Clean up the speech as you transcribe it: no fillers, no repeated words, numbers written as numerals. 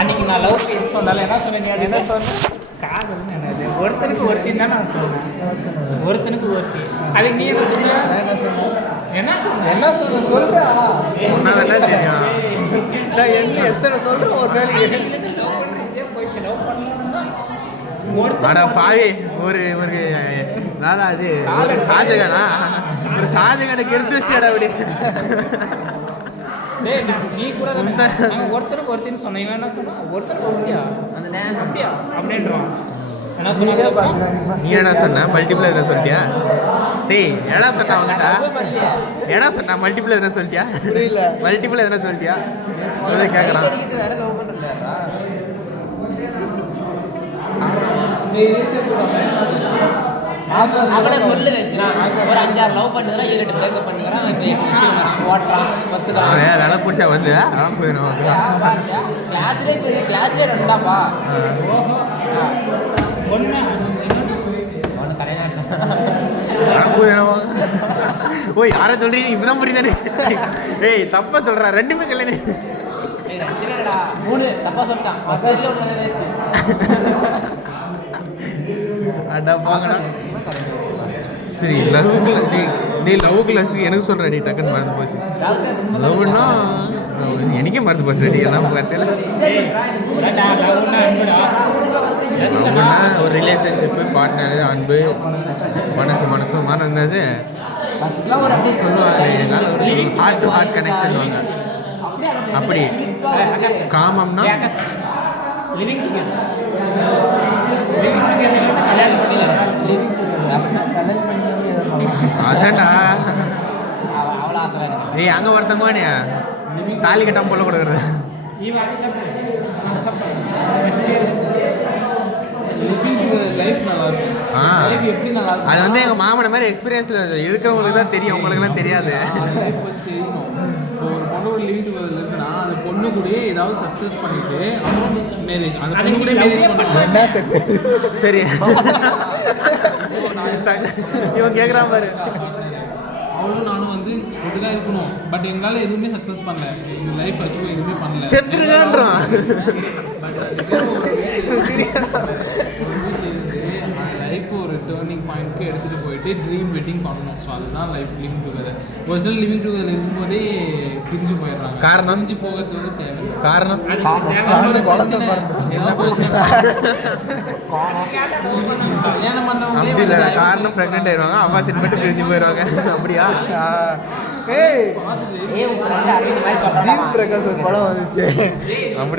அன்னைக்கு நான் லவ் இது சொன்னால என்ன சொன்னீங்க? அது என்ன சொன்னேன்? காதல்னு என்னது? ஒருத்தனுக்கு ஒருத்தின்னு தான் நான் சொன்னேன். ஒருத்தனுக்கு ஒருத்தி. அதுக்கு நீ என்ன சொன்ன? என்ன சொன்ன? என்ன சொல்ற சொல்றா சொன்னா தெரியும். நான் என்ன எத்தனை சொல்றேன் ஒரு நாளைக்கு. லவ் பண்ணுறதே போயிடுச்சு. லவ் பண்ணலாம் ஆடா பாவி ஒரு ஒரு நானா அது ஷாஜகானா ஒரு ஷாஜகானை கெடுத்து வச்சியாடா அப்படி. நீ கூட ஒருத்தருக்கு ஒருத்தின்னு சொன்ன. இவன் என்ன சொன்னா? ஒருத்தருக்கு ஒருத்தியா? அந்த அப்படியா அப்படின்றான். என்ன சொன்னாங்க? நீ என்ன சொன்ன? மல்டிபிள் எதுனா சொல்லிட்டியா? டேய் ஏடா சொன்னா அவங்கடா? ஏடா சொன்னா மல்டிபிள் எதுனா சொல்லிட்டியா? புரியல. மல்டிபிள் எதுனா சொல்லிட்டியா? அதை கேட்குறான். அவனை சொல்லு வச்சுறான். ஒரு 5-6 லவ் பண்ணுறான், 7-8 பிரேக்கப் பண்ணுறான், ஓட்டுறான், ஒத்துக்கிறான். வேலை பிடிச்சா வந்து அவன் போயிடும். கிளாஸ்லேயே ரெண்டாப்பா ஒன்று அவனு கரையாசம். ஓ யாரை சொல்றீங்க? இப்பதான் புரியுதானே? ஏய் தப்பா சொல்றா. ரெண்டுமே கல்யாணம். 2 பேருடா 3 தப்பா சொல்லிட்டான். அடா பாங்கடா. சரி நீ லவ் கிளாஸ்க்கு எனக்கு சொல்ற நீ டக்குன்னு மறந்து போச்சு. லவ்னா எனக்கே மறந்து போச்சு. நீ எல்லாம் வரிசையில் லவ்னா ஒரு ரிலேஷன்ஷிப்பு, பார்ட்னர், அன்பு, மனசு மறந்தது சொல்லுவாங்க. என்னால் ஹார்ட் டு ஹார்ட் கனெக்ஷன் வாங்க. அப்படி காமம்னா லிவிங் டுகெதர். லிவிங் டுகெதர் கல்யாணம் பண்ணிடலாம். அதான்டா. அவ்வளோ ஆசை. ஏய் அங்கே ஒருத்தங்க நீ தாலி கட்டாம போல கொடுக்குறது. அது வந்து எங்கள் மாமனை மாதிரி எக்ஸ்பீரியன்ஸில் இருக்கிறவங்களுக்கு தான் தெரியும், உங்களுக்குலாம் தெரியாது. ஒரு பொண்ணு கூட லிவிங் டுகெதர் இருக்குன்னா அந்த பொண்ணு கூட ஏதாவது சக்ஸஸ் பண்ணிட்டு அப்புறம் மேரேஜ், அந்த பொண்ணு கூட மேரேஜ் பண்ணுவாங்க. சரி இவன் கேட்குறான் பாரு. அவளும் நானும் வந்து இப்படிதான் இருக்கணும், பட் எங்களால் எதுவுமே சக்ஸஸ் பண்ணல, எங்கள் லைஃப் வச்சு எதுவுமே பண்ணல. செத்துருக்கான்றான். லைஃப் ஒரு டேர்னிங் பாயிண்ட்க்கு எடுத்துகிட்டு போயிட்டு ட்ரீம் வெட்டிங் பண்ணணும். ஸோ அதுதான் லைஃப் லிவிங் டுகெதர். ஒரு சில லிவிங் டுகெதர் இருக்கும்போதே பிரிஞ்சு போயிடுறாங்க. காரணம் பிரிஞ்சு போகிறது வந்து தேவை. காரணம் கல்யாணம் பண்ணவங்க அப்படி இல்லை, காரணம் ப்ரெக்னென்ட் ஆயிடுவாங்க, அம்மா செட் பண்ணிட்டு பிரிஞ்சு போயிடுவாங்க. அப்படியா? ஏய் உங்க ஃப்ரெண்ட் அரவிந்த் மாதிரி சொல்றான். பிரகாஷ் ஒரு படம் வந்துச்சு. அப்படி